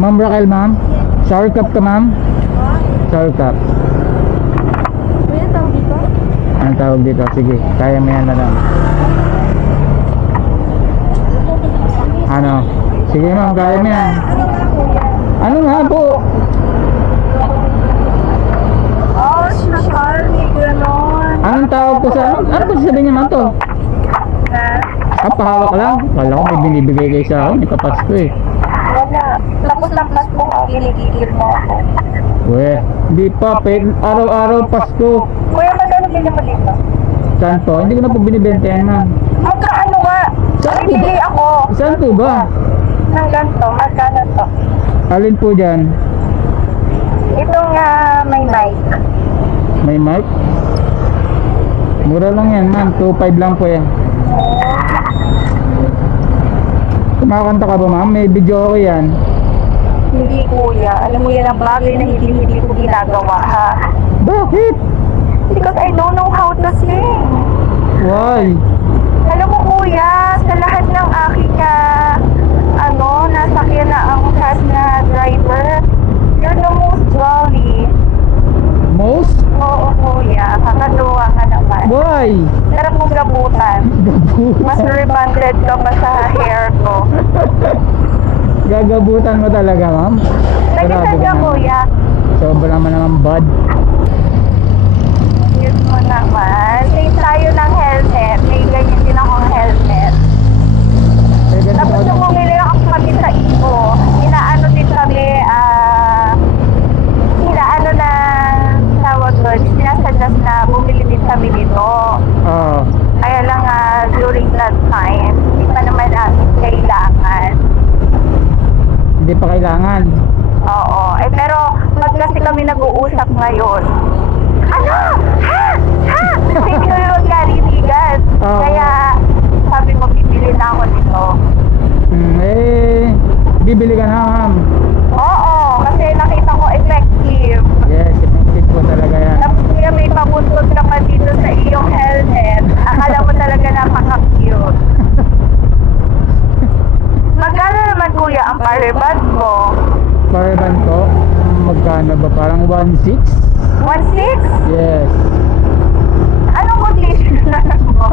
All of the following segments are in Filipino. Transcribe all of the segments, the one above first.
Ma'am Raquel, ma'am. Shower cup ka, ma'am. Shower cup. Kuya, tawag dito? Anong tawag dito? Sige, kaya mo yan, madam. Ano? Sige, ma'am, kaya mo yan. Ano nga po? Oh, Charlie, gano'n. Anong tawag ko sa ano? Ano po sasabihin niya, ma'am, to? Ah, pahawak lang. Kala ko may binibigay kayo sa akin. Ikapasko eh. Wala. Tapos ng Pasko, kinikigil mo ako. Weh, di pa. Araw-araw Pasko. Kuya, magkano bilhin mo dito? Saan po? Hindi ko na po binibenta yan, ma'am. Magkaano nga? Saan po Bibili ba? ako Saan po ba? ng ganito. Magkano to? Alin po dyan? Itong may mic. May mic? Mura lang yan, ma'am. 2.5 lang po yan. Kumakanta ka ba, ma'am? May video ko yan. Hindi, kuya. Alam mo yan ang bagay na hindi ko ginagawa, ha? Bakit? Because I don't know how to sing. Why? Alam mo, kuya, sa lahat ng aking nasakyan na ang cast na driver, you're the most jolly. Most? Oo, kuya. Kakatuwa ka naman. Why? Sarap mong gabutan. Mas rebonded ka pa sa hair ko. Gagabutan mo talaga, ma'am? Nagitan ka, naman. kuya. Sobra naman naman bad. Yun mo naman. Same tayo ng helmet. May ganyan din akong helmet. Eh, ganito Tapos ako- yung bumili ako kami sa Ipo, inaano din kami, inaano na tawag doon, sinasuggest na bumili din kami dito. Oo. Kaya lang during that time, hindi pa naman namin kailangan. Hindi pa kailangan. Oo. Pero pag kasi kami nag-uusap ngayon, ano? Ha? Ha? Hindi kami magkarinigan. Oo. Kaya sabi mo, bibili na ako nito. Bibili ka na, ma'am. Oo, kasi nakita ko effective. Yes, effective po talaga yan. Tapos kaya may pabuntod ka pa dito sa iyong helmet. Akala mo talaga napaka-cute. Magkano naman, kuya, ang paribad mo? Paraban ko, magkano ba? Parang 1.6? 1.6? Yes. Anong conditioner mo?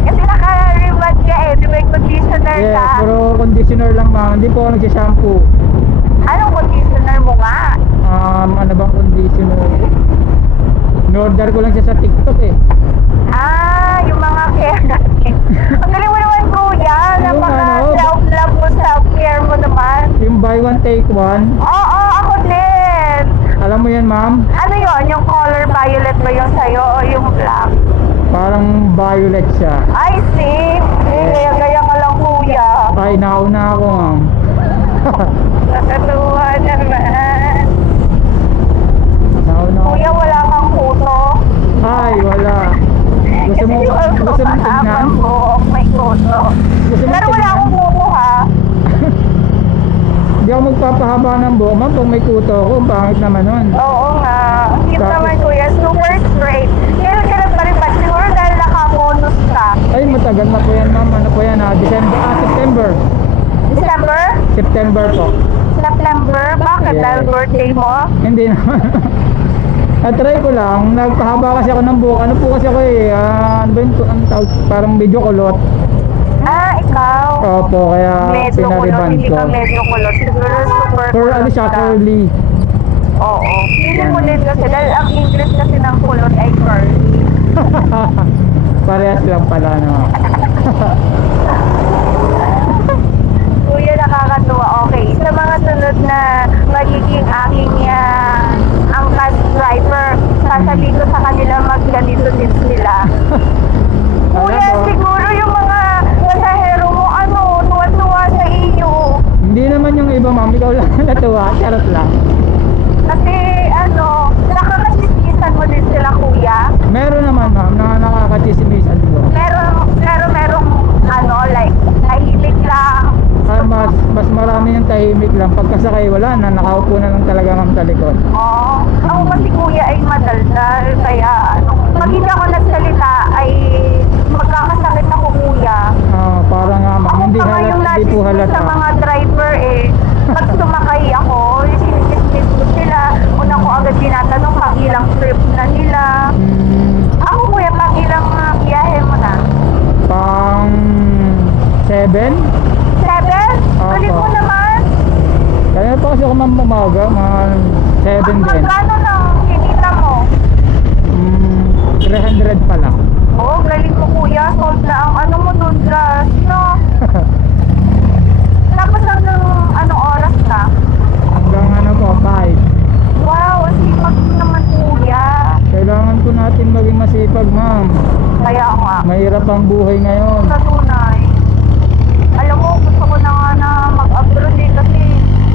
Kasi naka-rebad ka eh. Di ba yung conditioner Yes, ka? pero conditioner lang, ma'am. Hindi po ako nagsishampoo. Anong conditioner mo nga? Ano bang conditioner? In-order ko lang siya sa TikTok eh. Yung mga care natin. Ang galing mo naman, kuya. Yung ano? Napaka-self-love mo, self-care mo naman. Yung buy one, take one. Oo, ako din. Alam mo yan, ma'am? Ano yon? Yung color violet ba yung sa'yo o yung black? Parang violet siya. I see. Gaya-gaya ka lang, kuya. Ay, nauna ako, ma'am. Nakatuwa naman. Nauna ako. Kuya, wala kang kuto. Ay, wala. Gusto mo tignan? Oo, may kuto. Gusto mo Pero wala tignan? akong kuto, ha? Hindi ako magpapahaba ng buhok, ma'am. Pag may kuto ako, pangit naman nun. Oo nga. Cute Tapos- naman, kuya. Super straight. Kailan pa rin ba? Siguro dahil naka-bonus ka. Ay, matagal na po yan, ma'am. Ano po yan, September. December? September po. September? Bakit? Yes. Dahil birthday mo? Hindi naman. Try ko lang. Nagpahaba kasi ako ng buhok. Ano po kasi ako eh. Ano ba yun? Ang tawag? Parang medyo kulot. Ikaw? Opo, kaya Medyo kulot. pinariban Hindi ko. ka medyo kulot. Siguro super Or ano siya, ka. curly. Oo. Hindi kulit kasi. Dahil ang English kasi ng kulot ay curly. Parehas lang pala naman. Kuya, nakakatuwa. Okay. Sa mga sunod na magiging aking angkas driver, sasabihin ko sa kanila magganito din sila. Kuya, Alam mo, siguro yung mga pasahero mo, tuwa-tuwa sa iyo. hindi naman yung iba, ma'am. Ikaw lang natuwa. Charot lang. Kasi, nakakasisisan mo din sila, kuya. Meron naman, ma'am, na nakakachismisan ko. Pero merong, like, tahimik lang. Mas marami yung tahimik lang. Pagkasakay, wala na. Nakaupo na lang talaga, ma'am, sa likod. Oo. Ako kasi, kuya, ay madaldal. Kaya, pag hindi ako nagsalita, ay magkakasakit ako, kuya. Para nga, ma'am. Ako Hindi pa nga yung po nadismiss halata. sa mga driver, pag sumakay ma'am umaga, mga 7 din. Magkano lang kinita mo? 300 pa lang. Oo, galing mo kuya. Sold na ang ano mo doon, gas, no? Tapos hanggang anong oras na? Hanggang ano po, 5. Wow, ang sipag mo naman kuya. Kailangan po natin maging masipag, ma'am. Kaya nga, Mahirap ang buhay ngayon. sa tunay. Alam mo, gusto ko na nga na mag-abroad eh kasi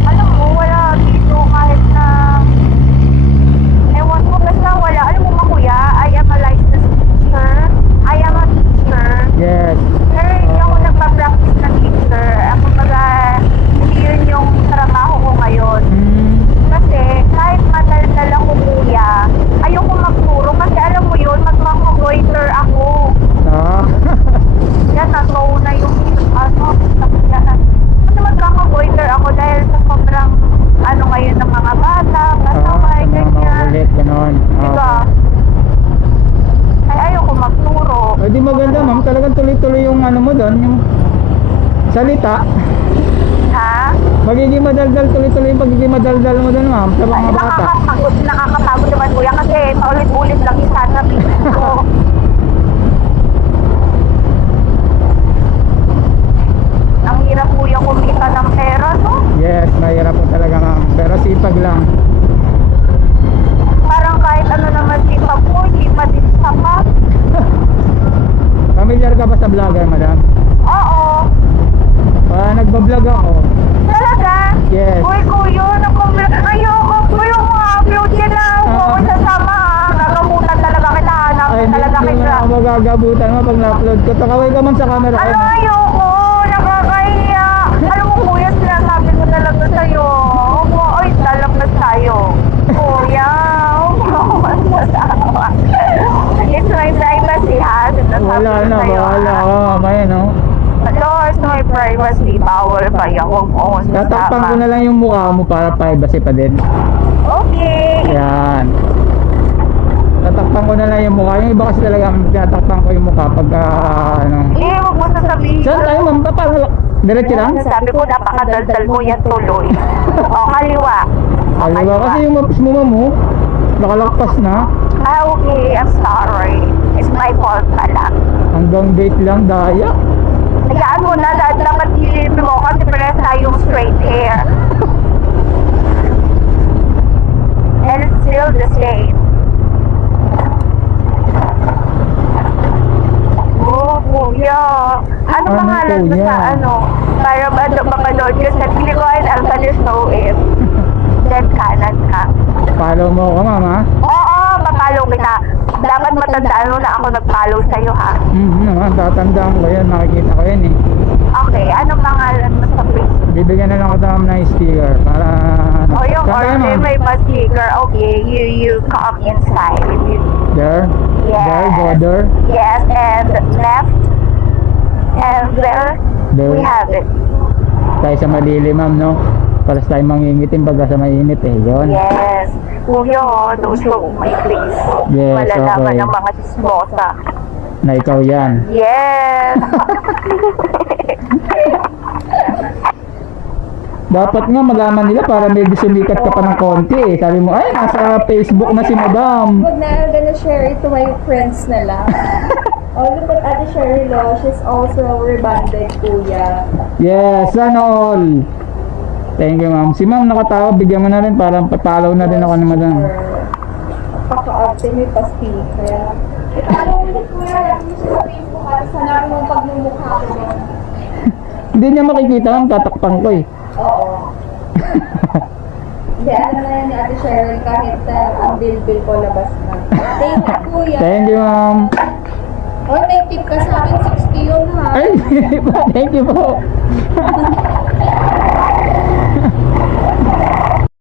alam mo, wala dito kahit na ewan ko, basta wala. Alam mo ba kuya, I am a licensed teacher. I am a teacher. Yes. Pero hindi ako nagpa-practice na teacher. Ako baga, hindi yun yung trabaho ko ngayon. Kasi kahit madaldal ako kuya, ayoko magturo kasi alam mo yun, magmamagoiter ako. Ah. Yan, nataw na yung sakyanan. Kasi magmamagoiter ako dahil sa sobrang ano ngayon ng mga bata, kasaway, Sa mga ganyan. makulit, ganon. Diba? Ay, ayoko magturo. Di maganda, ma'am. Talagang tuloy-tuloy yung ano mo doon, yung salita. Ha? Magiging madaldal, tuloy-tuloy yung pagiging madaldal mo doon, ma'am, sa Ay, mga bata. nakakapagod naman kuya kasi paulit-ulit lang yung sasabihin ko. Ang hirap kuya kumita ng pera, no? Yes, mahirap po talaga, ma'am. Pero sipag lang. Parang kahit ano naman sipag mo, hindi pa din sapat. Familiar ka ba sa vlogger, madam? Oo. Nagbablog ako. Talaga? Yes. Uy, kuya, ayoko. Kuya, upload ka na. Huwag ko sasama. Nagamutan talaga kita. Ay, Talaga hindi kita. mo ako magagabutan mo pag na-upload ko. Takaway ka man sa camera. Ano, ayoko. Nakakahiya. Alam mo, kuya, sinasabi ko talaga sa'yo. Ay, lalabas tayo. Kuya, huwag mo ako masasawa. It's my privacy, ha? Sinasabi Wala ko na, sa'yo, wala ha? ka mamaya, no? Lord, my privacy. Bawal pa yan. Huwag mo ako Tatakpan ko sasama. na lang yung mukha mo para privacy pa din. Okay. Yan. Tatakpan ko na lang yung mukha. Yung iba kasi talaga tatakpan ko yung mukha pag ano. Eh, huwag mo sasabihin. Saan tayo, ma'am? Parang diretso lang? Sabi ko, napakadaldal mo yan tuloy. O, kaliwa. O, Aliwa kasi yung maps mo, ma'am, oh. Nakalakpas na. Ah, okay. I'm sorry. It's my fault pala. Hanggang date lang, daya. Hayaan mo na, dapat ilip mo kasi pala tayong straight hair. And it's still the same. Oh, kuya. Ano Ano, pangalan mo kuya? sa ano? Para ba mapanood ko sa Pilicoin, I'm gonna show him. Then kanan ka. Follow mo ako, ma'am, ha? Oo, papalo kita. Dapat matandaan mo na ako nag-follow sa'yo, ha? Naman, tatandaan ko yan. Nakikita ko yan, eh. Okay, anong pangalan mo sa Facebook? Bibigyan na lang kita, ma'am, ng sticker para... Oh, yung Saan tayo, order ma'am? may pa-sticker. Okay, you come inside. There? Yes. There, go there. Yes, and left. And there, There. we have it. Tayo sa malili, ma'am, no? Para sa tayo mangingitin baga sa mainit, eh. Yun. Yes. Kuya, don't show my face. Yes, Malalaman okay. ng mga chismosa. Na ikaw yan. Yes. Dapat nga malaman nila para medyo sumikat ka pa ng konti, eh. Sabi mo, ay, nasa Facebook na si madam. Huwag na, I'm gonna share it to my friends na lang. Oh, look at Ate Sherry Lo. She's also rebanded, kuya. Yes, sana all. Thank you, ma'am. Si ma'am nakatawag, bigyan mo na rin para pa-follow na rin ako ni madam. Paka-arte, may pa-speak. Kaya, ano ulit kuya, ano sa Facebook at sana mong pagmumukha ko doon. Hindi niya makikita, ma'am, tatakpan ko, eh. Oo. Hindi, alam na yan ni Ate Cheryl kahit ang bill-bill ko labas na. Thank you, kuya. Thank you, ma'am. Oh, may tip ka sa akin, 60 yun ha. Ay, thank you po.